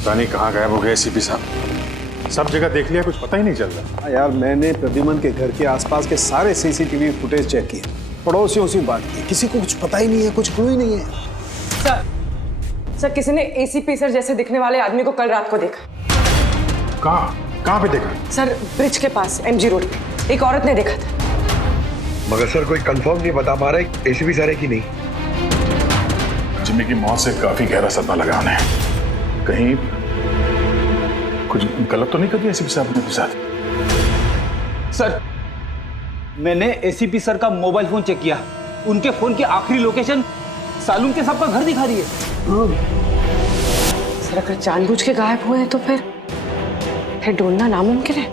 पता नहीं कहाँ गायब हो गए एसीपी साहब। सब जगह देख लिया, कुछ पता ही नहीं चल रहा। यार मैंने प्रद्युमन के घर के आसपास के सारे सीसीटीवी फुटेज चेक किए, पड़ोसियों से बात की, किसी को कुछ पता ही नहीं है, कुछ क्लू ही नहीं है। सर किसी ने एसीपी सर जैसे दिखने वाले आदमी को कल रात को देखा। कहाँ पे देखा? सर ब्रिज के पास एमजी रोड पे एक औरत ने देखा था। मगर सर कोई कंफर्म नहीं बता पा रहे एसीपी सर है कि नहीं। जिम्मी की मौत से काफी गहरा सदमा लगा उन्हें। कहीं कुछ गलत तो नहीं कर दिया एसीपी साहब ने अपने साथ? सर मैंने एसीपी सर का मोबाइल फोन चेक किया, उनके फोन की आखिरी लोकेशन सालून के साहब का घर दिखा रही है। सर अगर जानबूझ के गायब हुए हैं तो फिर ढूंढना नामुमकिन है।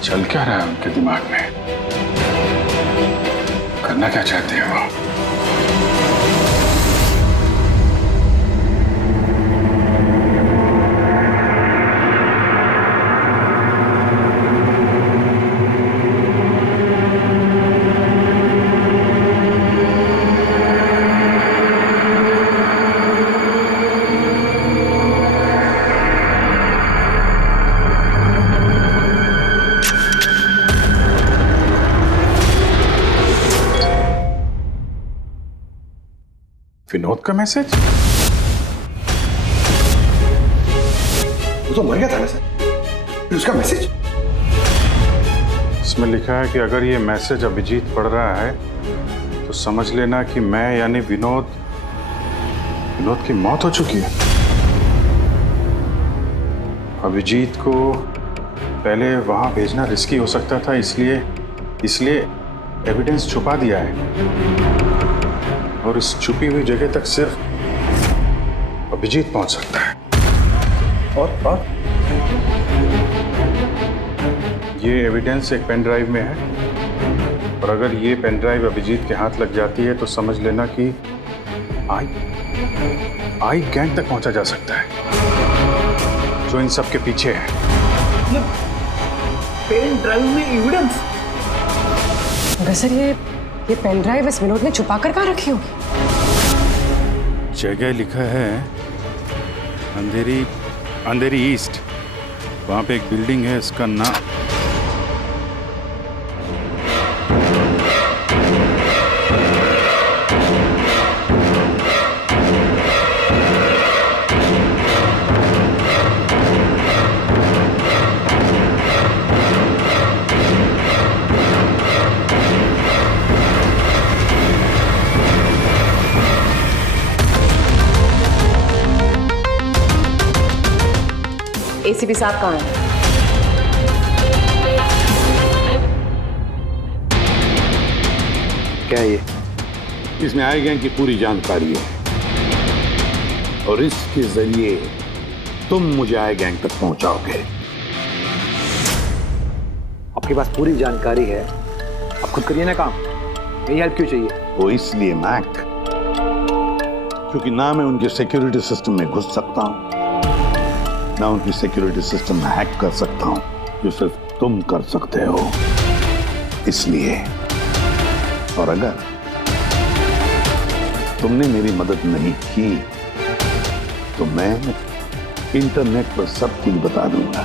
चल क्या रहा है उनके दिमाग में? करना क्या चाहते हैं वो? विनोद का मैसेज? वो तो मर गया था ना सर, फिर उसका मैसेज? इसमें लिखा है कि अगर ये मैसेज अभिजीत पढ़ रहा है तो समझ लेना कि मैं यानी विनोद की मौत हो चुकी है। अभिजीत को पहले वहां भेजना रिस्की हो सकता था, इसलिए एविडेंस छुपा दिया है और इस छुपी हुई जगह तक सिर्फ अभिजीत पहुंच सकता है। और ये एविडेंस एक पेन ड्राइव में है और अगर ये पेन ड्राइव अभिजीत के हाथ लग जाती है तो समझ लेना कि आई गैंग तक पहुंचा जा सकता है जो इन सब के पीछे है। पेन ड्राइव में एविडेंस? मगर सर ये पेन ड्राइव इस विनोद ने छुपा कर कहाँ रखी होगी? जगह लिखा है अंधेरी ईस्ट, वहां पे एक बिल्डिंग है, इसका नाम एसीपी साहब कहाँ हैं? क्या ये? इसमें आई गैंग की पूरी जानकारी है और इसके जरिए तुम मुझे आई गैंग तक पहुंचाओगे। आपके पास पूरी जानकारी है, आप खुद करिए ना काम, यही हेल्प क्यों चाहिए? वो इसलिए मैक, क्योंकि ना मैं उनके सिक्योरिटी सिस्टम में घुस सकता हूं, ना उनकी सिक्योरिटी सिस्टम हैक कर सकता हूं, जो सिर्फ तुम कर सकते हो। इसलिए और अगर तुमने मेरी मदद नहीं की तो मैं इंटरनेट पर सब कुछ बता दूंगा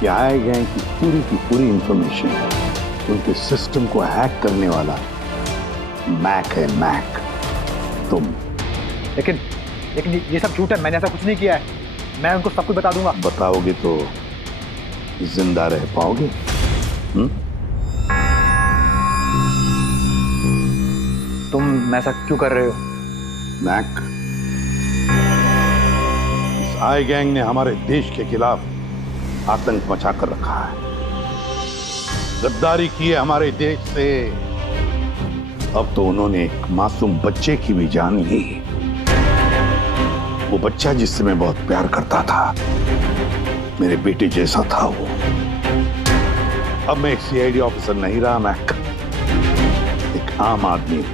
कि आई गैंग की पूरी इंफॉर्मेशन उनके सिस्टम को हैक करने वाला मैक है, मैक तुम। लेकिन ये सब झूठ है, मैंने ऐसा कुछ नहीं किया है। मैं उनको सब कुछ बता दूंगा। बताओगे तो जिंदा रह पाओगे? तुम ऐसा क्यों कर रहे हो? मैक, इस आई गैंग ने हमारे देश के खिलाफ आतंक मचा कर रखा है, गद्दारी की है हमारे देश से। अब तो उन्होंने एक मासूम बच्चे की भी जान ली, वो बच्चा जिससे मैं बहुत प्यार करता था, मेरे बेटे जैसा था वो। अब मैं एक सीआईडी ऑफिसर नहीं रहा मैक, एक आम आदमी।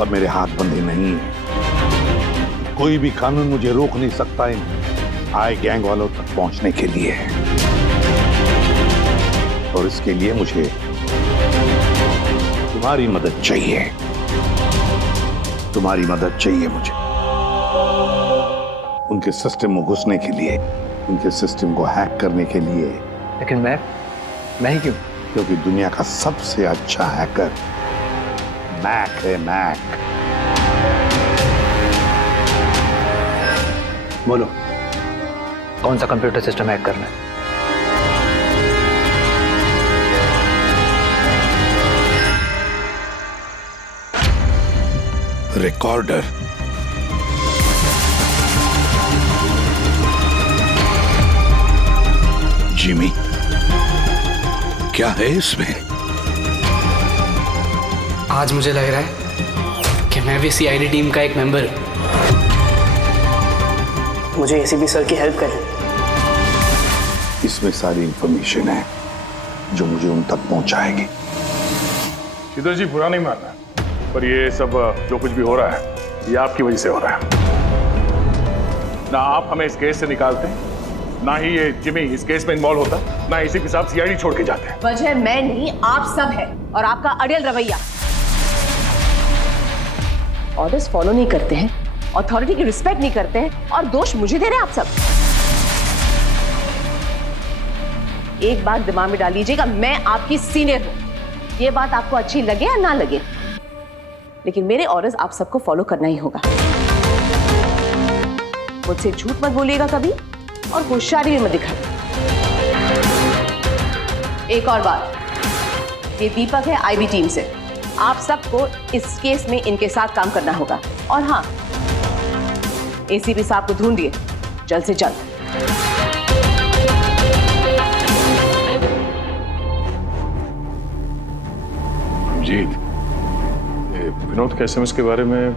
अब मेरे हाथ बंधे नहीं है, कोई भी कानून मुझे रोक नहीं सकता इन आई गैंग वालों तक पहुंचने के लिए। और इसके लिए मुझे तुम्हारी मदद चाहिए, तुम्हारी मदद चाहिए मुझे। उनके सिस्टम में घुसने के लिए, उनके सिस्टम को हैक करने के लिए। लेकिन मैं ही क्यों? क्योंकि दुनिया का सबसे अच्छा हैकर मैक है, मैक। बोलो, कौन सा कंप्यूटर सिस्टम हैक करना है? रिकॉर्डर। जिमी, क्या है इसमें? आज मुझे लग रहा है कि मैं भी सीआईडी टीम का एक मेंबर हूं। मुझे एसीपी सर की हेल्प करनी। इसमें सारी इंफॉर्मेशन है जो मुझे उन तक पहुंचाएगी। शीतल जी, बुरा नहीं मानना, पर ये सब जो कुछ भी हो रहा है ये आपकी वजह से हो रहा है। ना आप हमें इस केस से निकालते, ना ही ये जिमी इस केस में इन्वॉल्व होता, ना एसीपी साहब सीआईडी छोड़ के जाते हैं। वजह मैं नहीं, आप सब है, और आपका अड़ियल रवैया। ऑर्डर्स फॉलो नहीं करते हैं, अथॉरिटी की रिस्पेक्ट नहीं करते हैं, और दोष मुझे दे रहे हैं आप सब। एक बात दिमाग में डाल लीजिएगा, मैं आपकी सीनियर हूं। ये बात आपको अच्छी लगे या ना लगे, लेकिन मेरे ऑर्डर्स आप सबको फॉलो करना ही होगा। मुझसे झूठ मत बोलिएगा कभी, और होशियारी भी मत दिखाइए। एक और बात, ये दीपक है आईबी टीम से। आप सबको इस केस में इनके साथ काम करना होगा। और हाँ, एसीपी साहब को ढूंढिए जल्द से जल्द। जीत, विनोद के एसएमएस के बारे में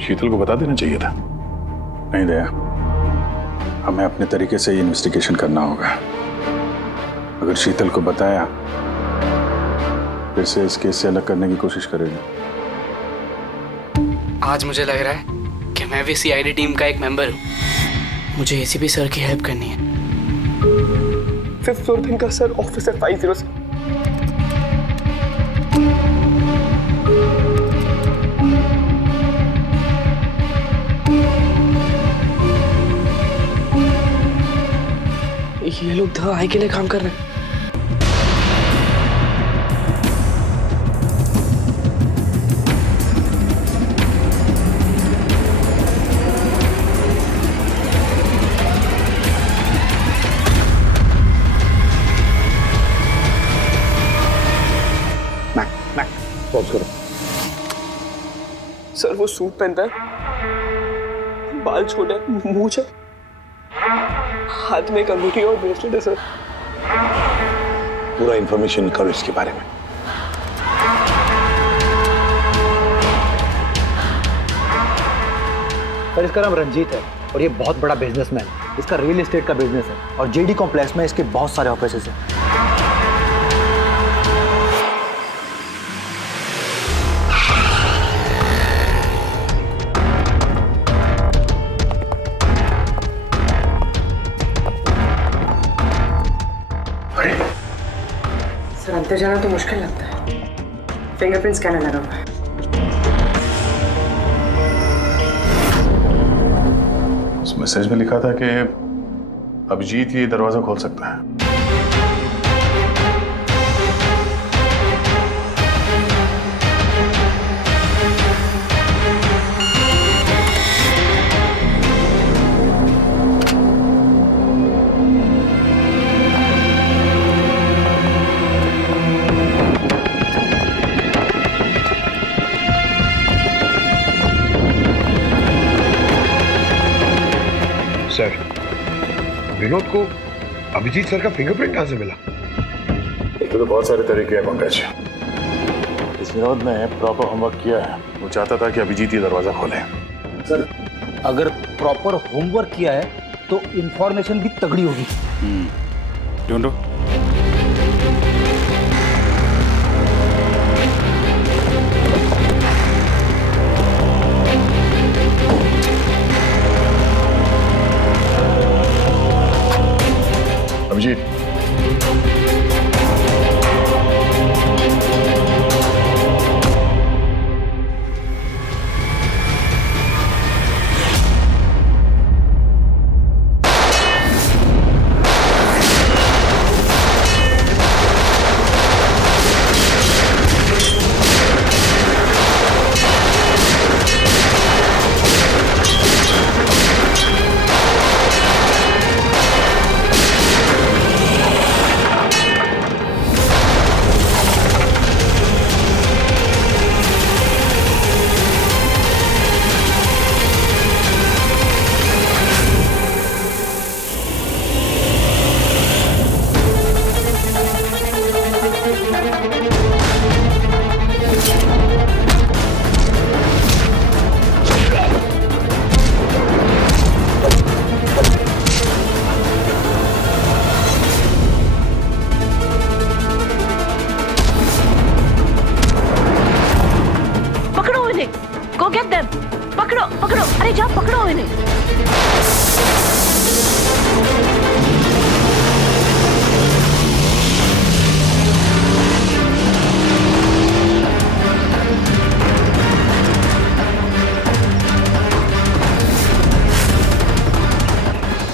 शीतल को बता देना चाहिए था। नहीं दया, हमें अपने तरीके से इन्वेस्टिगेशन करना होगा। अगर शीतल को बताया फिर से इस केस से अलग करने की कोशिश करेगी। आज मुझे लग रहा है कि मैं भी सीआईडी टीम का एक मेंबर हूं। मुझे एसीपी सर की हेल्प करनी है। 5th floor thinker sir, office है 506। ये लोग द आई के लिए काम कर रहे हैं। पॉज करो। सर वो सूट पहनता है, बाल छोटे, मूंछ है, हाथ में एक अंगूठी और ब्रेसलेट है सर। पूरा इंफॉर्मेशन करो इसके बारे में। सर, इसका नाम रंजीत है और ये बहुत बड़ा बिजनेसमैन। इसका रियल एस्टेट का बिजनेस है और जेडी कॉम्प्लेक्स में इसके बहुत सारे ऑफिसेज हैं। सर, अंदर जाना तो मुश्किल लगता है। फिंगरप्रिंट स्कैनर लगा हुआ है। उस मैसेज में लिखा था कि अभिजीत ये दरवाजा खोल सकता है। सर, विनोद को अभिजीत सर का फिंगरप्रिंट कहां से मिला? तो बहुत सारे तरीके हैं पंकज। इस विनोद ने प्रॉपर होमवर्क किया है। वो चाहता था कि अभिजीत ये दरवाजा खोले। सर, अगर प्रॉपर होमवर्क किया है तो इंफॉर्मेशन भी तगड़ी होगी। ढूंढो। अभिजीत,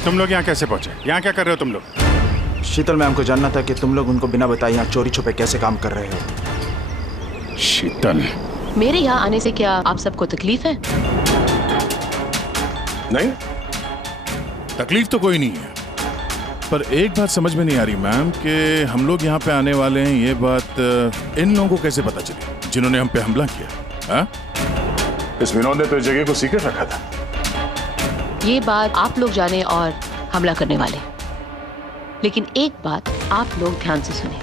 तुम लोग यहाँ कैसे पहुंचे? यहाँ क्या कर रहे हो तुम लोग? शीतल मैम को जानना था कि तुम लोग उनको बिना बताए यहाँ चोरी छुपे कैसे काम कर रहे हो। शीतल, मेरे यहाँ आने से क्या आप सबको तकलीफ है? नहीं, तकलीफ तो कोई नहीं है, पर एक बात समझ में नहीं आ रही मैम कि हम लोग यहाँ पे आने वाले हैं, ये बात इन लोगों को कैसे पता चली जिन्होंने हम पे हमला किया? हाँ? इस विनोद ने तो इस जगह को सीक्रेट रखा था। ये बात आप लोग जाने और हमला करने वाले। लेकिन एक बात आप लोग ध्यान से सुने,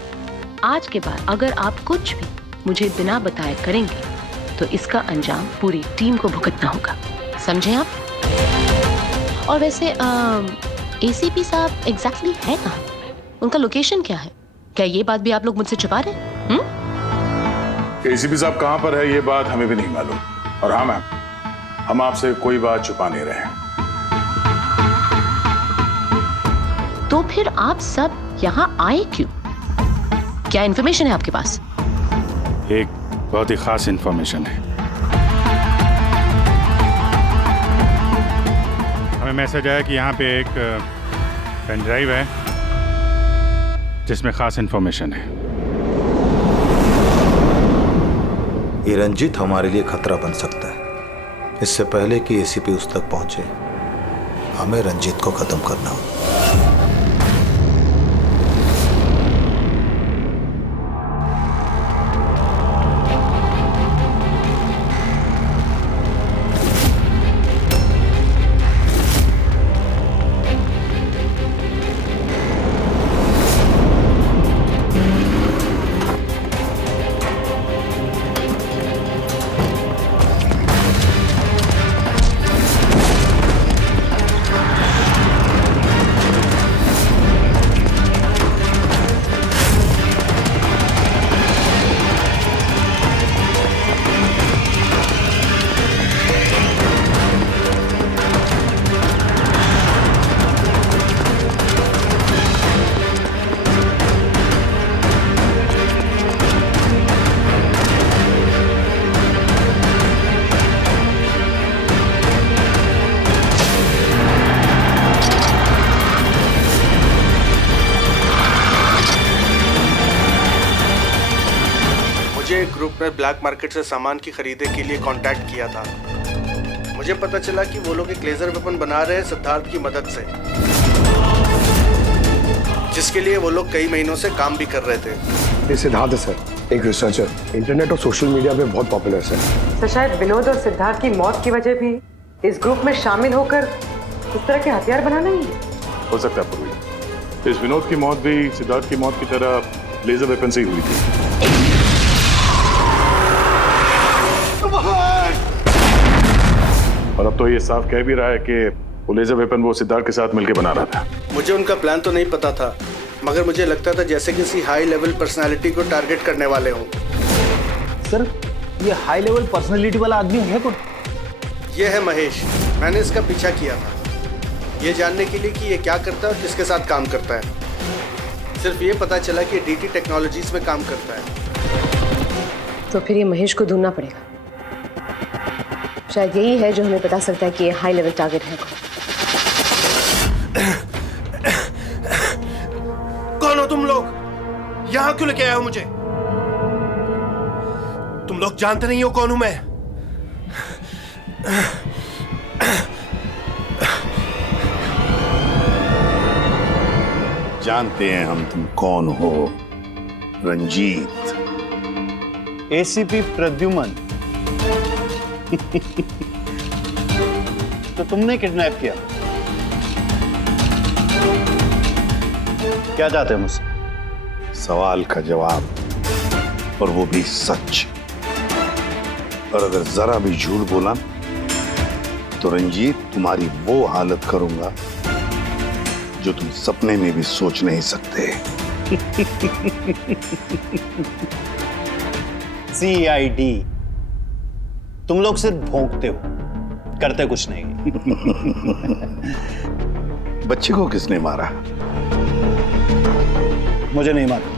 आज के बाद अगर आप कुछ भी मुझे बिना बताए करेंगे तो इसका अंजाम पूरी टीम को भुगतना होगा, समझे आप? और वैसे एसीपी साहब एग्जैक्टली है कहाँ? उनका लोकेशन क्या है? क्या ये बात भी आप लोग मुझसे छुपा रहे हैं? एसीपी साहब कहाँ पर है ये बात हमें भी नहीं मालूम। और हाँ मैम, हम आपसे कोई बात छुपा नहीं रहे हैं। तो फिर आप सब यहाँ आए क्यों? क्या इन्फॉर्मेशन है आपके पास? एक बहुत ही खास इंफॉर्मेशन है। हमें मैसेज आया कि यहाँ पे एक पेन ड्राइव है जिसमें खास इंफॉर्मेशन है। ये रंजीत हमारे लिए खतरा बन सकता है। इससे पहले कि एसीपी उस तक पहुंचे, हमें रंजीत को खत्म करना होगा। ग्रुप ने ब्लैक मार्केट से सामान की खरीदे के लिए कांटेक्ट किया था। मुझे पता चला कि वो लोग एक लेजर वेपन बना रहे हैं सिद्धार्थ की मदद से, जिसके लिए वो लोग कई महीनों से काम भी कर रहे थे। ये सिद्धार्थ है सर, एक रिसर्चर, इंटरनेट और सोशल मीडिया पे बहुत पॉपुलर है सर। शायद विनोद और सिद्धार्थ की मौत की वजह भी इस ग्रुप में शामिल होकर इस तरह के हथियार बनाना ही है। हो सकता है पूर्वी, इस विनोद की मौत भी सिद्धार्थ की मौत की तरह लेजर वेपन से ही हुई थी। और अब तो ये साफ कह भी रहा है कि वो लेजर वेपन वो सिद्धार्थ के साथ मिलकर बना रहा था। मुझे उनका प्लान तो नहीं पता था, मगर मुझे लगता था जैसे किसी हाई लेवल पर्सनालिटी को टारगेट करने वाले हों। सर, ये हाई लेवल पर्सनालिटी वाला आदमी है कौन? ये है महेश। मैंने इसका पीछा किया था ये जानने के लिए कि ये क्या करता है और किसके साथ काम करता है। सिर्फ ये पता चला कि डीटी टेक्नोलॉजीज में काम करता है। तो फिर ये महेश को ढूंढना पड़ेगा। शायद यही है जो हमें बता सकता है कि ये हाई लेवल टारगेट है कौन हो तुम लोग? यहां क्यों लेके आए हो मुझे? तुम लोग जानते नहीं हो कौन हूं मैं। जानते हैं हम तुम कौन हो, रंजीत। एसीपी प्रद्युमन। तो तुमने किडनैप किया? क्या चाहते हो मुझसे? सवाल का जवाब, और वो भी सच। और अगर जरा भी झूठ बोला तो रंजीत तुम्हारी वो हालत करूंगा जो तुम सपने में भी सोच नहीं सकते। CID, तुम लोग सिर्फ भौंकते हो, करते कुछ नहीं। बच्चे को किसने मारा? मुझे नहीं मालूम।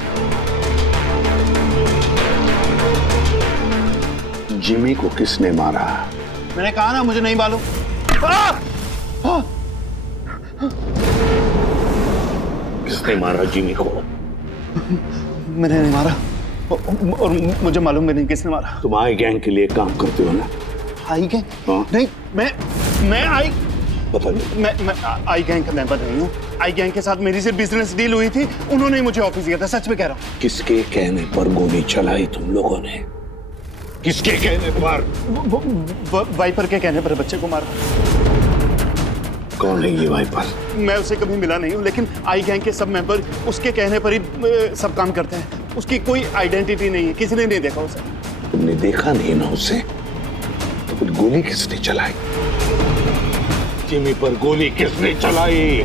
जिमी को किसने मारा? मैंने कहा ना मुझे नहीं मालूम। किसने मारा जिमी को? मैंने नहीं मारा और मुझे मालूम भी नहीं किसने मारा। तुम आई गैंग के लिए काम करते हो ना? आई गैंग? हाँ। नहीं, मैं आई पता नहीं। मैं आई गैंग का मेंबर नहीं हूँ। आई गैंग के साथ मेरी सिर्फ बिजनेस डील हुई थी, उन्होंने ही मुझे ऑफिस दिया था, सच में कह रहा हूँ। किसके कहने पर गोली चलाई तुम लोगों ने? किसके कहने पर? वाइपर के कहने पर बच्चे को मारा। कौन है ये वाइपर? मैं उसे कभी मिला नहीं हूँ, लेकिन आई गैंग के सब मेंबर उसके कहने पर ही सब काम करते हैं। उसकी कोई आइडेंटिटी नहीं है, किसी ने नहीं देखा उसे। तुमने देखा नहीं ना उसे? तो फिर गोली किसने चलाई? जिमी पर गोली किसने चलाई?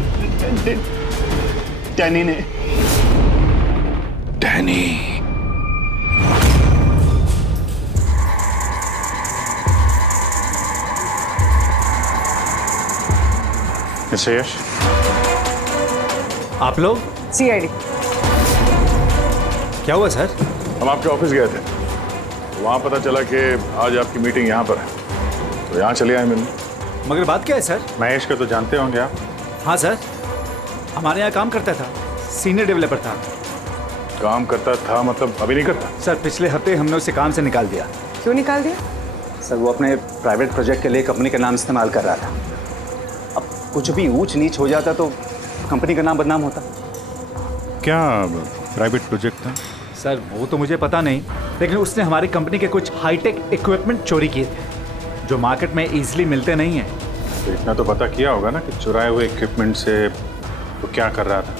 डैनी ने। डैनी? मिस्टर यश, आप लोग? सीआईडी। क्या हुआ सर? हम आपके ऑफिस गए थे, वहाँ पता चला कि आज आपकी मीटिंग यहाँ पर है, तो यहाँ चले आए मिलने। मगर बात क्या है सर? महेश को तो जानते होंगे आप? हाँ सर, हमारे यहाँ काम करता था, सीनियर डेवलपर था। काम करता था मतलब अभी नहीं करता? सर पिछले हफ्ते हमने उसे काम से निकाल दिया। क्यों निकाल दिया? सर वो अपने प्राइवेट प्रोजेक्ट के लिए कंपनी का नाम इस्तेमाल कर रहा था। अब कुछ भी ऊंच नीच हो जाता तो कंपनी का नाम बदनाम होता। क्या प्राइवेट प्रोजेक्ट था? सर वो तो मुझे पता नहीं, लेकिन उसने हमारी कंपनी के कुछ हाईटेक इक्विपमेंट चोरी किए थे जो मार्केट में इजीली मिलते नहीं हैं। तो इतना तो पता किया होगा ना कि चुराए हुए इक्विपमेंट से वो क्या कर रहा था?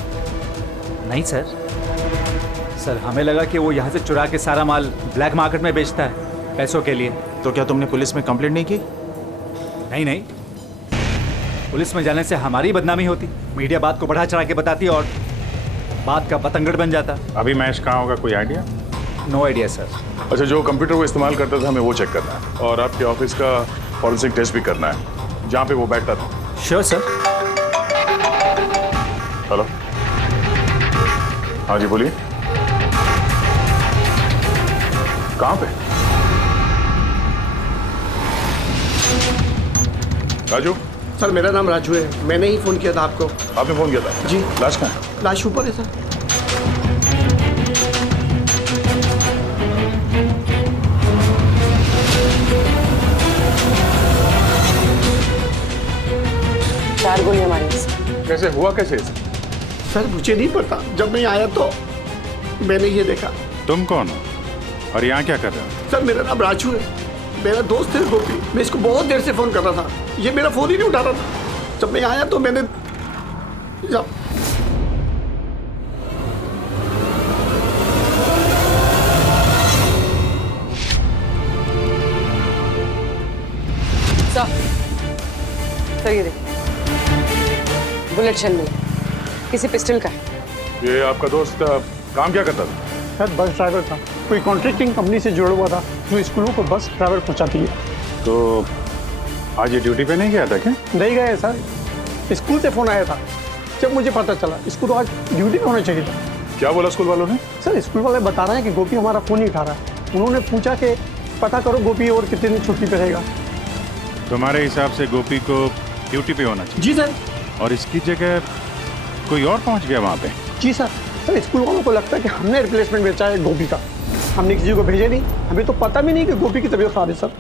नहीं सर हमें लगा कि वो यहाँ से चुरा के सारा माल ब्लैक मार्केट में बेचता है पैसों के लिए। तो क्या तुमने पुलिस में कंप्लेंट नहीं की? नहीं, पुलिस में जाने से हमारी बदनामी होती, मीडिया बात को बढ़ा चढ़ा के बताती और बात का बतंगड़ बन जाता। अभी महेश कहाँ होगा, कोई आइडिया? No idea sir. अच्छा, जो कंप्यूटर वो इस्तेमाल करता था हमें वो चेक करना है और आपके ऑफिस का फॉरेंसिक टेस्ट भी करना है जहाँ पे वो बैठता था। Sure sir. हेलो, हाँ जी बोलिए, कहाँ पे? राजू? सर मेरा नाम राजू है, मैंने ही फोन किया था आपको। आपने फोन किया था? जी। लाश कहाँ है? लाश ऊपर है सर। चार गोलियां मारी इसने। कैसे हुआ, कैसे? सर मुझे नहीं पता, जब मैं आया तो मैंने ये देखा। तुम कौन हो और यहाँ क्या कर रहे हो? सर मेरा नाम राजू है, मेरा दोस्त है गोपी। मैं इसको बहुत देर से फोन कर रहा था, ये मेरा फोन ही नहीं उठा रहा था। जब मैं आया तो मैंने सर ये देखिए, बुलेट शेल मिला, किसी पिस्टल का है। ये आपका दोस्त काम क्या करता था? सर बस ड्राइवर था, कोई कॉन्ट्रैक्टिंग कंपनी से जुड़ा हुआ था जो स्कूलों को बस ड्राइवर पहुंचाती है। तो आज ये ड्यूटी पे नहीं गया था क्या? नहीं गए सर, स्कूल से फोन आया था, जब मुझे पता चला इसको तो आज ड्यूटी पे होना चाहिए था। क्या बोला स्कूल वालों ने? सर स्कूल वाले बता रहे हैं कि गोपी हमारा फोन नहीं उठा रहा है। उन्होंने पूछा कि पता करो गोपी और कितने दिन छुट्टी पे रहेगा। तुम्हारे हिसाब से गोपी को ड्यूटी पे होना चाहिए? जी सर। और इसकी जगह कोई और पहुंच गया वहाँ पे? जी सर। सर स्कूल वालों को लगता है कि हमने रिप्लेसमेंट बेचा है गोपी का, हमने किसी को भेजा नहीं, हमें तो पता भी नहीं कि गोपी की तबीयत खराब है सर।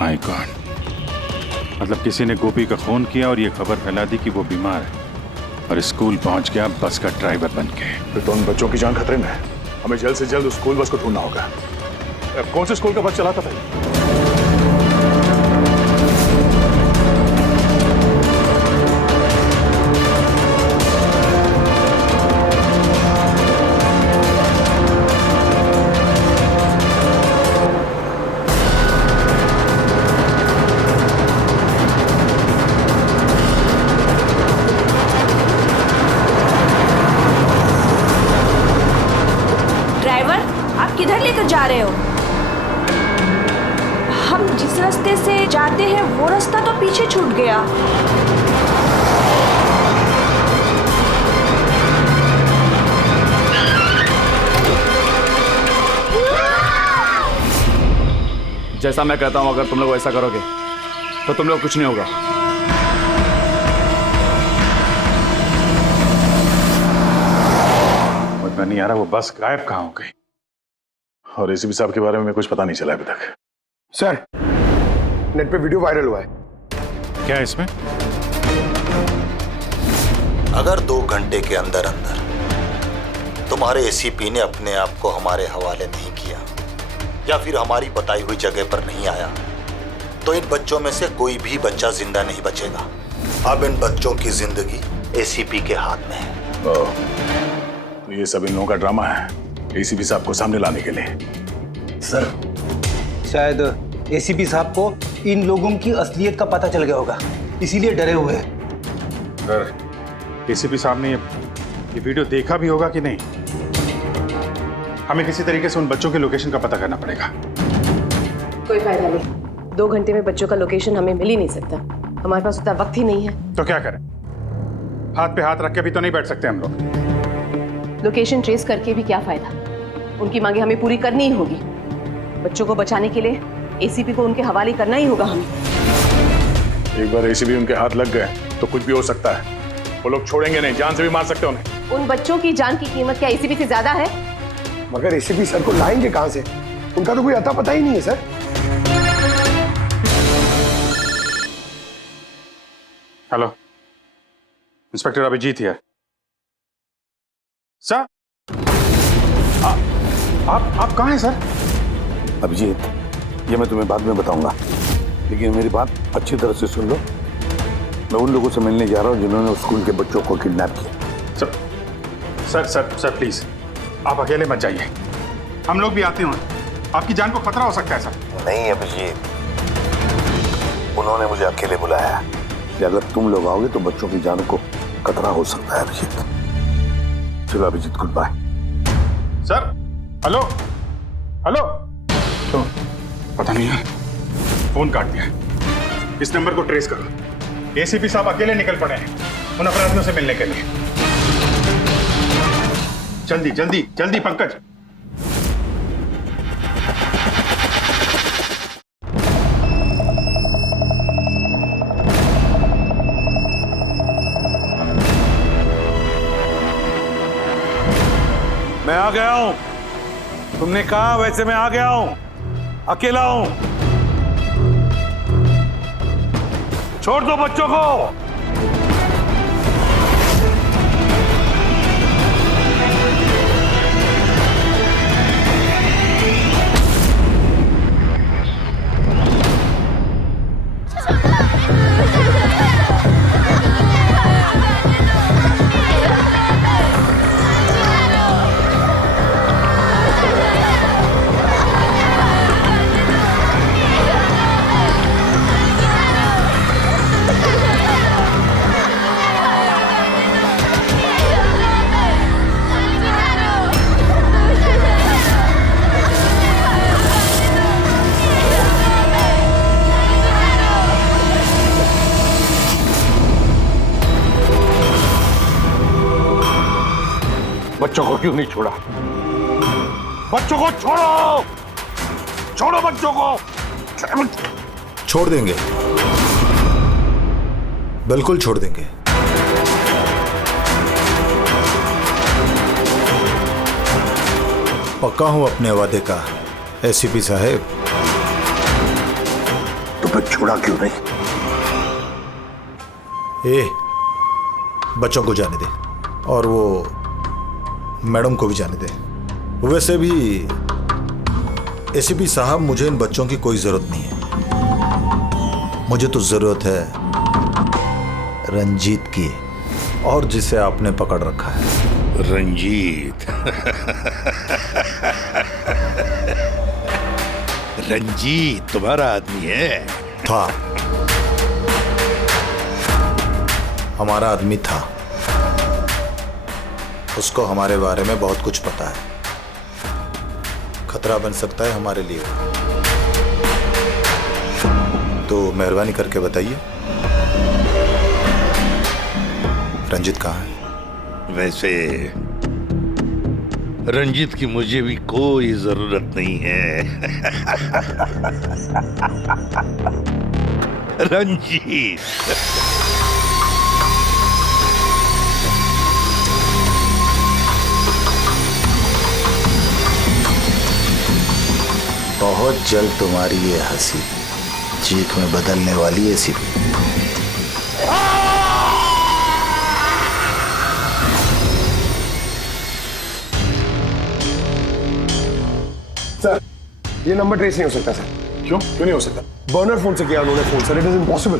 माय गॉड, मतलब किसी ने गोपी का फोन किया और ये खबर फैला दी कि वो बीमार है और स्कूल पहुंच गया बस का ड्राइवर बन के। फिर तो उन बच्चों की जान खतरे में है, हमें जल्द से जल्द उस स्कूल बस को ढूंढना होगा। कौन से स्कूल का बस चलाता था? किधर लेकर जा रहे हो? हम जिस रास्ते से जाते हैं वो रास्ता तो पीछे छूट गया। जैसा मैं कहता हूं, अगर तुम लोग ऐसा करोगे तो तुम लोग कुछ नहीं होगा। नहीं आ रहा वो बस गायब कहाँ हो गई, और एसीपी साहब के बारे में कुछ पता नहीं चला अभी तक। सर, नेट पे वीडियो वायरल हुआ है। क्या है इसमें? अगर 2 घंटे के अंदर अंदर तुम्हारे एसीपी ने अपने आप को हमारे हवाले नहीं किया या फिर हमारी बताई हुई जगह पर नहीं आया तो इन बच्चों में से कोई भी बच्चा जिंदा नहीं बचेगा। अब इन बच्चों की जिंदगी एसीपी के हाथ में है। तो ये सब इन लोगों का ड्रामा है एसीपी साहब को सामने लाने के लिए। सर, शायद एसीपी साहब को इन लोगों की असलियत का पता चल गया होगा, इसीलिए डरे हुए हैं। सर, एसीपी साहब ने ये वीडियो देखा भी होगा कि नहीं? हमें किसी तरीके से उन बच्चों के लोकेशन का पता करना पड़ेगा। कोई फायदा नहीं, 2 घंटे में बच्चों का लोकेशन हमें मिल ही नहीं सकता, हमारे पास उतना वक्त ही नहीं है। तो क्या करें? हाथ पे हाथ रख के भी तो नहीं बैठ सकते हम लोग। लोकेशन ट्रेस करके भी क्या फायदा, उनकी मांगे हमें पूरी करनी ही होगी। बच्चों को बचाने के लिए एसीपी को उनके हवाले करना ही होगा हमें। एक बार एसीपी उनके हाथ लग गए तो कुछ भी हो सकता है, वो लोग छोड़ेंगे नहीं, जान से भी मार सकते हैं उन्हें। उन बच्चों की जान की कीमत क्या एसीपी से ज्यादा है? मगर एसीपी सर को लाएंगे कहां से? उनका तो कोई अता पता ही नहीं है सर। हेलो, इंस्पेक्टर अभिजीत है सर। आप कहाँ हैं सर? अभिजीत, ये मैं तुम्हें बाद में बताऊंगा, लेकिन मेरी बात अच्छी तरह से सुन लो। मैं उन लोगों से मिलने जा रहा हूँ जिन्होंने स्कूल के बच्चों को किडनैप किया। सर प्लीज आप अकेले मत जाइए, हम लोग भी आते हैं। आपकी जान को खतरा हो सकता है सर। नहीं अभिजीत, उन्होंने मुझे अकेले बुलाया है कि अगर तुम लोग आओगे तो बच्चों की जान को खतरा हो सकता है। अभिजीत, चलो Abhijeet, good bye. Sir, hello hello, तो पता नहीं है, फोन काट दिया। इस नंबर को ट्रेस करो। एसीपी साहब अकेले निकल पड़े हैं उन अपराधियों से मिलने के लिए। जल्दी जल्दी जल्दी पंकज। मैं आ गया हूं, तुमने कहा वैसे मैं आ गया हूं, अकेला हूं। छोड़ दो बच्चों को। बच्चों को क्यों नहीं छोड़ा? बच्चों को छोड़ो, छोड़ो बच्चों को। छोड़ देंगे, बिल्कुल छोड़ देंगे। पक्का हूं अपने वादे का एसीपी साहब। तो फिर छोड़ा क्यों नहीं? बच्चों को जाने दे और वो मैडम को भी जाने दे। वैसे भी एसीपी साहब, मुझे इन बच्चों की कोई जरूरत नहीं है। मुझे तो जरूरत है रंजीत की, और जिसे आपने पकड़ रखा है। रंजीत? रंजीत तुम्हारा आदमी है? था, हमारा आदमी था। उसको हमारे बारे में बहुत कुछ पता है। खतरा बन सकता है हमारे लिए, तो मेहरबानी करके बताइए रंजीत कहाँ है? वैसे रंजीत की मुझे भी कोई जरूरत नहीं है। रंजीत बहुत जल्द तुम्हारी ये हंसी चीख में बदलने वाली है एसीपी। सर, ये नंबर ट्रेस नहीं हो सकता सर। क्यों नहीं हो सकता? बर्नर फोन से किया उन्होंने phone sir, it is impossible.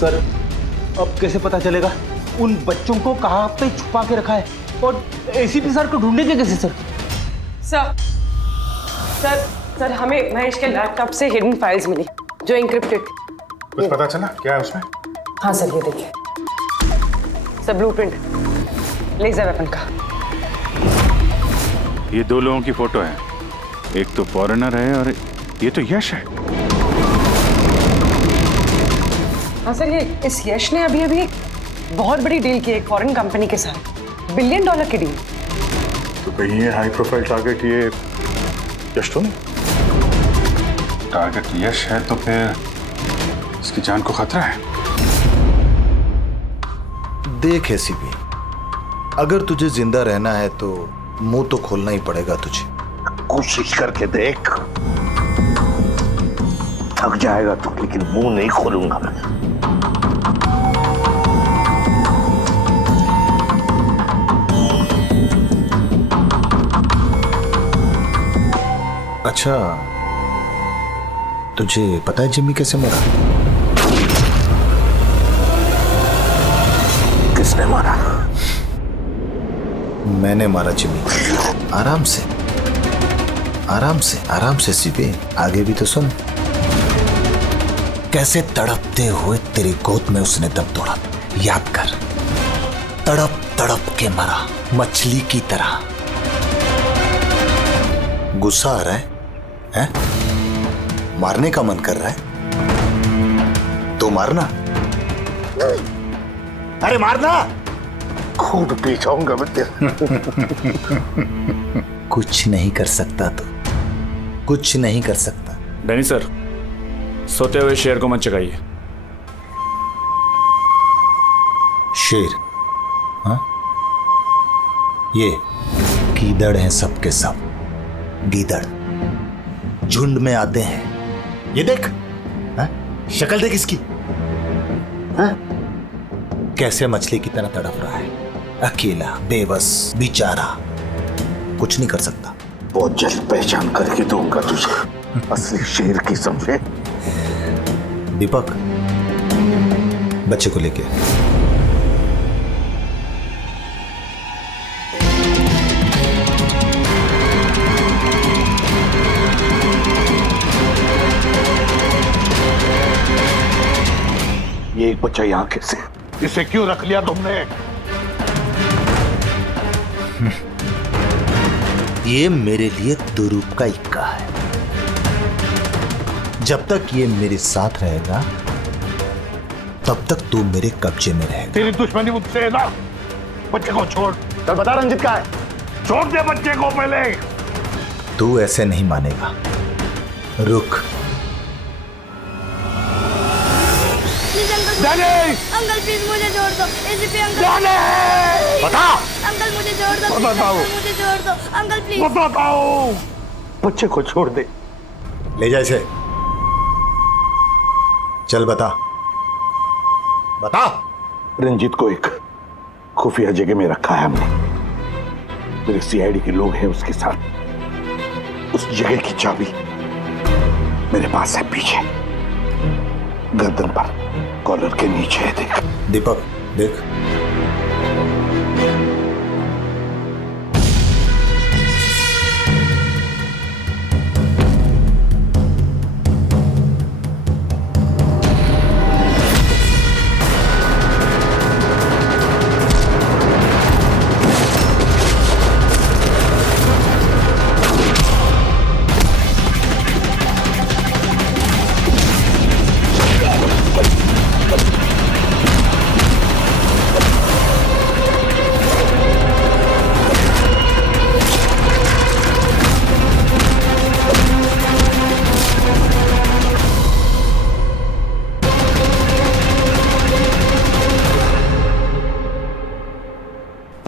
Sir अब कैसे पता चलेगा उन बच्चों को कहाँ पे छुपा के रखा है, और एसीपी सर को ढूंढेंगे कैसे सर? सर हमें महेश के लैपटॉप से हिडन फाइल्स मिली जो इंक्रिप्टेड। कुछ पता चला क्या है उसमें? हाँ सर, ये देखिए सर, ब्लूप्रिंट लेजर वेपन का। ये दो लोगों की फोटो है, एक तो फॉरेनर है और ये तो यश है। हाँ सर, ये इस यश ने अभी अभी बहुत बड़ी डील की है एक फॉरेन कंपनी के साथ, $1 बिलियन की डील। तो कहीं ये हाई प्रोफाइल टारगेट ये यश तो नहीं? टारगेट यश है तो फिर इसकी जान को खतरा है। देख एसीपी, अगर तुझे जिंदा रहना है तो मुंह तो खोलना ही पड़ेगा तुझे। कोशिश करके देख, थक जाएगा तो, लेकिन मुंह नहीं खोलूंगा मैं। अच्छा, तुझे पता है जिम्मी कैसे मरा? किसने मारा? मैंने मारा जिम्मी। आराम से आराम से आराम से सीबे, आगे भी तो सुन। कैसे तड़पते हुए तेरी गोद में उसने दम तोड़ा, याद कर। तड़प तड़प के मरा, मछली की तरह। गुस्सा आ रहा है? मारने का मन कर रहा है तो मारना। अरे मारना, खुद पी जाऊंगा मैं तेरे। कुछ नहीं कर सकता तो कुछ नहीं कर सकता। डैनी सर, सोते हुए शेर को मत चगाइए। शेर? हाँ, ये गीदड़ हैं सबके सब। गीदड़ झुंड में आते हैं। ये देख, शक्ल देख इसकी, कैसे मछली की तरह तड़प रहा है, अकेला, बेबस, बेचारा, कुछ नहीं कर सकता। बहुत जल्द पहचान करके दूंगा तुझे असली शेर की, समझे? दीपक, बच्चे को लेके ये एक बच्चा यहाँ कैसे? इसे क्यों रख लिया तुमने? ये मेरे लिए दुरूप का इक्का है। जब तक ये मेरे साथ रहेगा तब तक तू मेरे कब्जे में रहेगा। तेरी दुश्मनी मुझसे है ना? बच्चे को छोड़। चल बता रंजित का है, छोड़ दे बच्चे को पहले। तू ऐसे नहीं मानेगा, रुक। अंकल प्लीज मुझे छोड़ दो, एसीपी अंकल। बता। अंकल मुझे छोड़ दो, बताओ। मुझे छोड़ दो अंकल प्लीज। बताओ। बच्चे को छोड़ दे। ले जा इसे। चल बता। बता। रंजीत को एक खुफिया जगह में रखा है हमने। मेरे सीआईडी के लोग हैं उसके साथ। उस जगह की चाबी मेरे पास है, पीछे गर्दन पर कॉलर के नीचे है। देख दीपक, देख।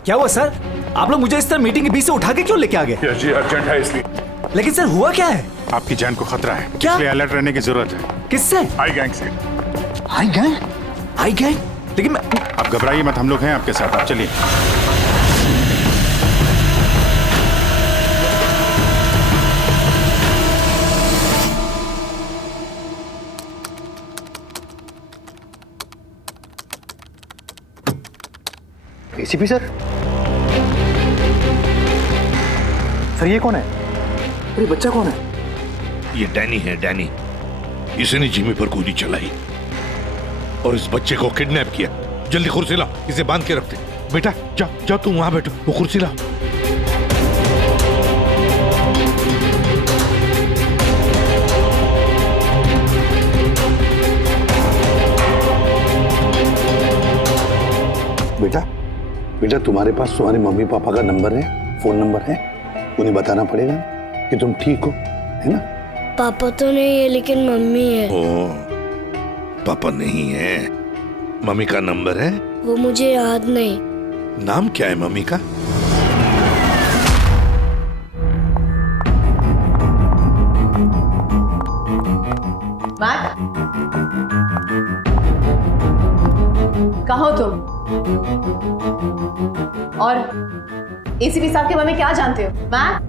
क्या हुआ सर? आप लोग मुझे इस तरह मीटिंग के बीच से उठा के क्यों लेके आ गए? यश जी अर्जेंट है इसलिए। लेकिन सर हुआ क्या है? आपकी जान को खतरा है, क्या? इसलिए अलर्ट रहने की जरूरत है। किससे? आई गैंग से। आई गैंग? आई गैंग? लेकिन मैं... आप घबराइए मत, हम लोग हैं आपके साथ, आप चलिए। एसीपी सर, सर ये कौन है? अरे बच्चा कौन है? ये डैनी है, डैनी। इसने जिमी पर गोली चलाई और इस बच्चे को किडनैप किया। जल्दी कुर्सी ला, इसे बांध के रखते। बेटा जाओ जाओ, तुम वहां बैठो, वो कुर्सी ला। बेटा बेटा, तुम्हारे पास तुम्हारे मम्मी पापा का नंबर है, फोन नंबर है? उन्हें बताना पड़ेगा कि तुम ठीक हो, है ना? पापा तो नहीं है लेकिन मम्मी है। ओ, पापा नहीं है, मम्मी का नंबर है? वो मुझे याद नहीं। नाम क्या है मम्मी का? मैट, कहाँ हो तुम? और एसीपी साहब के बारे में क्या जानते हो? मैट,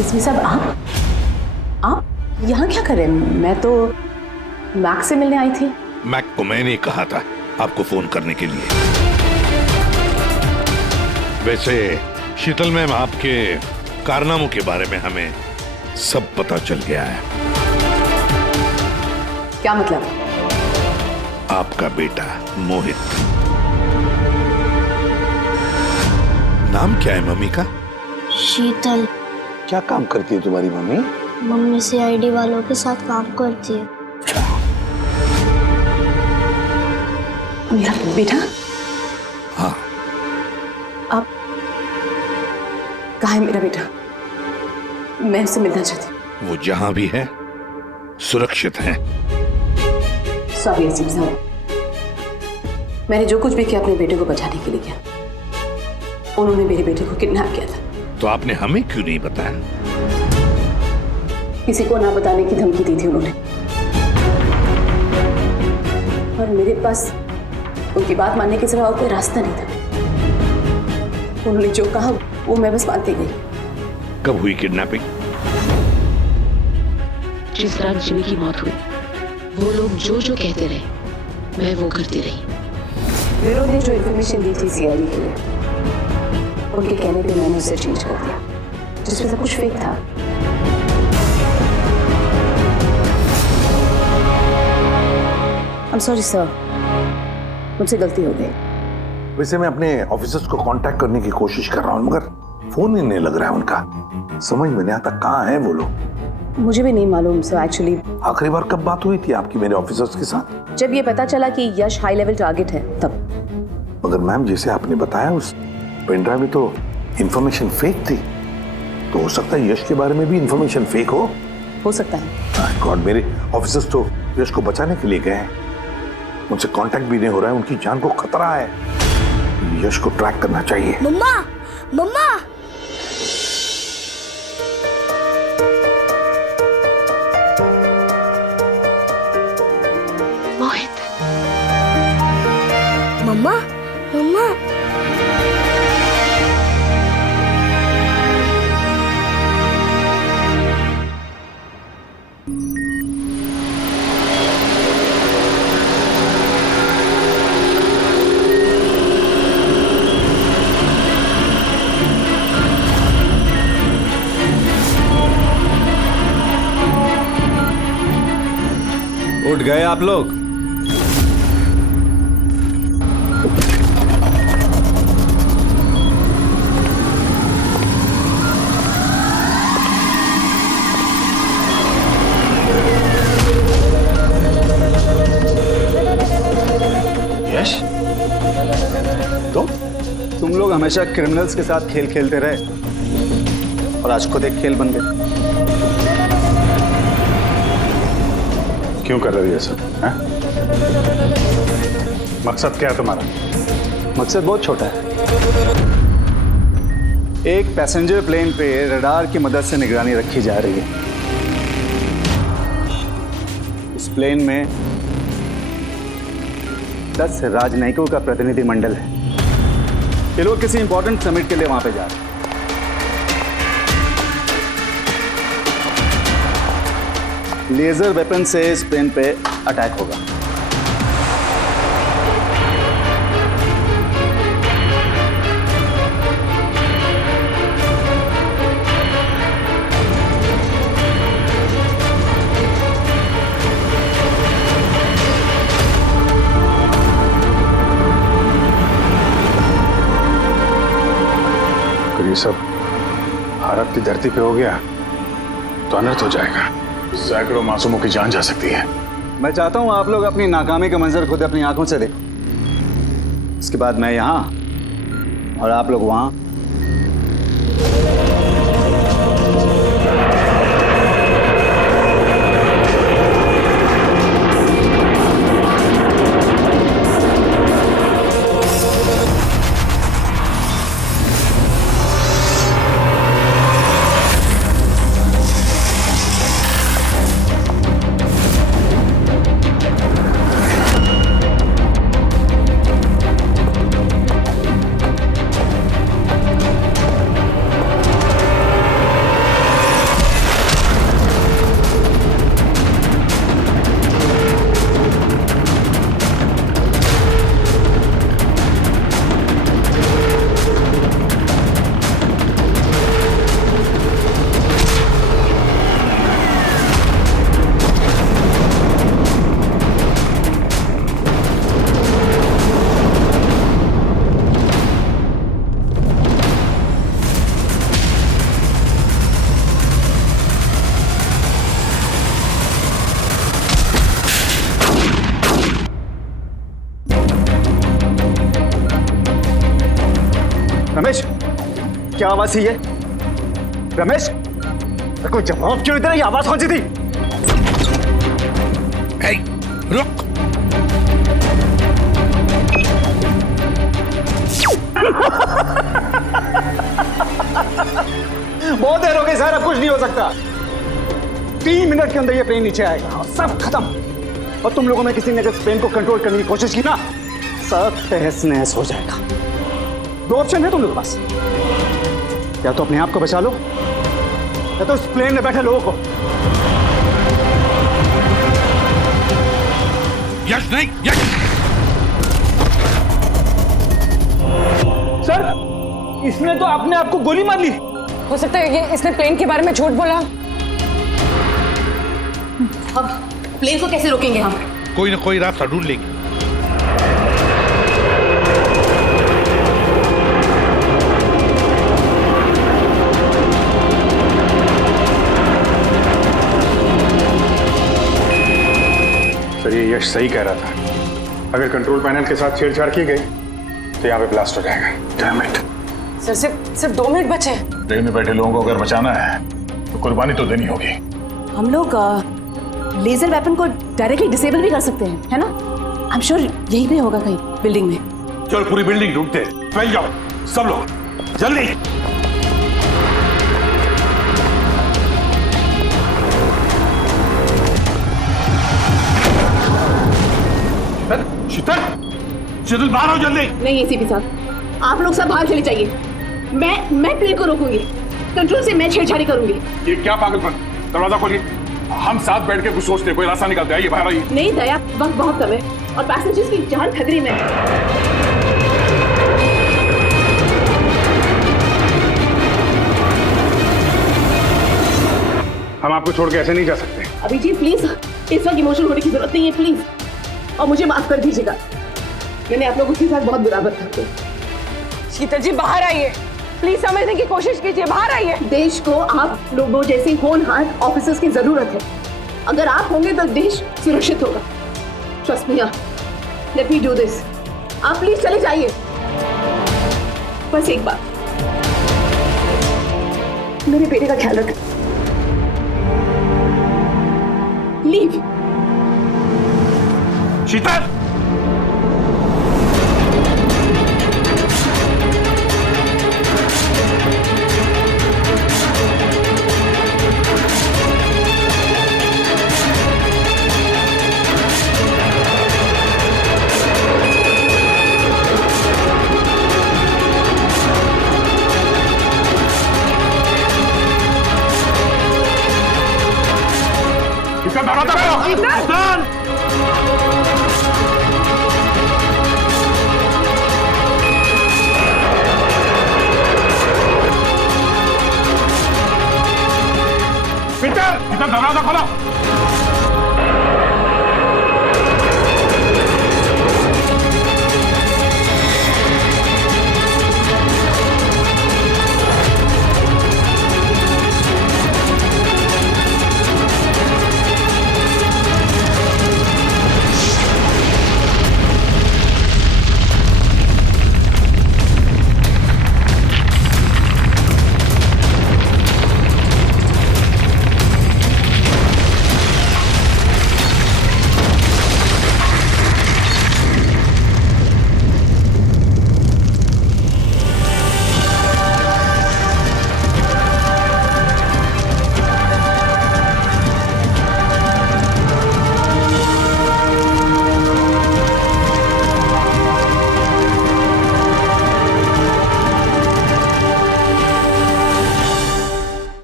एसीपी साहब आप यहाँ क्या कर रहे हैं? मैं तो मैक से मिलने आई थी। मैक को मैंने कहा था आपको फोन करने के लिए। वैसे शीतल मैम, आपके कारनामों के बारे में हमें सब पता चल गया है। क्या मतलब? आपका बेटा मोहित। नाम क्या है मम्मी का? शीतल। क्या काम करती है तुम्हारी मम्मी? मम्मी सीआईडी वालों के साथ काम करती है। मेरा बेटा? हाँ। आप कहाँ है मेरा बेटा? मैं उससे मिलना चाहती हूँ। वो जहां भी है सुरक्षित है। सॉरी एसीपी साहब, मैंने जो कुछ भी किया अपने बेटे को बचाने के लिए किया। उन्होंने मेरे बेटे को किडनैप किया था। तो आपने हमें क्यों नहीं बताया? किसी को ना बताने की धमकी दी थी उन्होंने, और मेरे पास उनकी बात मानने के सिवा और कोई रास्ता नहीं था। उन्होंने जो कहा वो मैं बस मानती गई। कब हुई किडनैपिंग? जिस रात जिमी की मौत हुई, वो लोग जो जो कहते रहे मैं वो करती रही। विरोध ने जो इन्फॉर्मेशन दी थी सीआईडी के लिए, उनके कहने पे मैंने उसे चेंज कर दिया, जिसमें सब कुछ फेक था। I'm sorry sir, मुझसे गलती हो गई। वैसे मैं अपने ऑफिसर्स को कांटेक्ट करने की कोशिश कर रहा हूँ, मगर फोन ही नहीं लग रहा है उनका। समझ में नहीं आता कहाँ हैं वो लोग। मुझे भी नहीं मालूम सर एक्चुअली। आखिरी बार कब बात हुई थी आपकी मेरे ऑफिसर्स के साथ? जब ये पता चला कि यश हाई लेवल टारगेट है तब। मगर मैम, जैसे आपने बताया उस पेनड्राइव में तो इंफॉर्मेशन फेक थी, तो हो सकता है यश के बारे में भी इंफॉर्मेशन फेक हो सकता है। गॉड, मेरे ऑफिसर्स तो यश को बचाने के लिए गए हैं, उनसे कांटेक्ट भी नहीं हो रहा है, उनकी जान को खतरा है। यश को ट्रैक करना चाहिए। मम्मा, मम्मा। मोहित। मम्मा, मम्मा। उठ गए आप लोग? यश, तुम लोग हमेशा क्रिमिनल्स के साथ खेल खेलते रहे और आज खुद एक खेल बन गए। क्यों कर रही है सब? मकसद क्या है तुम्हारा? मकसद बहुत छोटा है। एक पैसेंजर प्लेन पे रडार की मदद से निगरानी रखी जा रही है। उस प्लेन में 10 राजनयिकों का प्रतिनिधि मंडल है। ये लोग किसी इंपॉर्टेंट समिट के लिए वहां पे जा रहे हैं। लेजर वेपन से इस प्लेन पे अटैक होगा। अगर ये सब भारत की धरती पे हो गया तो अनर्थ हो जाएगा। सैकड़ों मासूमों की जान जा सकती है। मैं चाहता हूं आप लोग अपनी नाकामी का मंजर खुद अपनी आंखों से देखो। उसके बाद मैं यहां और आप लोग वहां। रमेश, क्या आवाज थी ये? रमेश, कोई जवाब क्यों दे रहा? ये आवाज कौन सी थी? रुक। बहुत देर हो गई सर, अब कुछ नहीं हो सकता। 3 मिनट के अंदर ये प्लेन नीचे आएगा और सब खत्म। और तुम लोगों में किसी ने अगर प्लेन को कंट्रोल करने की कोशिश की ना, सब तहस नहस हो जाएगा। 2 ऑप्शन है तुम लोगों के पास, या तो अपने आप को बचा लो या तो उस प्लेन में बैठे लोगों को। यश नहीं, यश। सर, इसने तो अपने आप को गोली मार ली। हो सकता है ये इसने प्लेन के बारे में झूठ बोला। अब प्लेन को कैसे रोकेंगे हम? कोई ना कोई रास्ता ढूंढ लेंगे। सर, ये यश सही कह रहा था। अगर कंट्रोल पैनल के साथ छेड़छाड़ की गई तो यहाँ पे ब्लास्ट हो जाएगा। Damn it. सर, सिर्फ 2 मिनट बचे हैं। ट्रेन में बैठे लोगों को अगर बचाना है तो कुर्बानी तो देनी होगी। हम लोग लेजर वेपन को डायरेक्टली डिसेबल भी कर सकते हैं, है ना? आई एम श्योर यही पे होगा कहीं बिल्डिंग में। चल, पूरी बिल्डिंग ढूंढते हैं। फैल जाओ सब लोग, जल्दी। शीतल, शीतल बाहर आओ जल्दी। नहीं एसीपी साहब, आप लोग सब बाहर चले जाइए। मैं प्लेन को रोकूंगी। कंट्रोल से मैं छेड़छाड़ी करूंगी। ये क्या पागलपन? दरवाजा खोलिए। हम साथ बैठ के कुछ सोचते हैं, कोई रास्ता निकलता है। ये बाहर आइए। नहीं दया, वक्त बहुत कम है और पैसेंजर्स की जान खतरे में है। हम आपको छोड़ के ऐसे नहीं जा सकते। अभिजीत प्लीज, इस वक्त इमोशनल होने की जरूरत नहीं है प्लीज, और मुझे माफ कर दीजिएगा। मैंने आप लोगों के साथ बहुत बुरा बर्ताव किया। शीतल जी बाहर आइए, प्लीज समझने की कोशिश कीजिए। बाहर आइए। देश को आप लोगों जैसे होनहार ऑफिसर्स की जरूरत है। अगर आप होंगे तो देश सुरक्षित होगा। Trust me, let me do this. आप प्लीज चले जाइए। बस एक बात, मेरे बेटे का ख्याल रखें। लीव। शीतल! दरवाजा खोलो।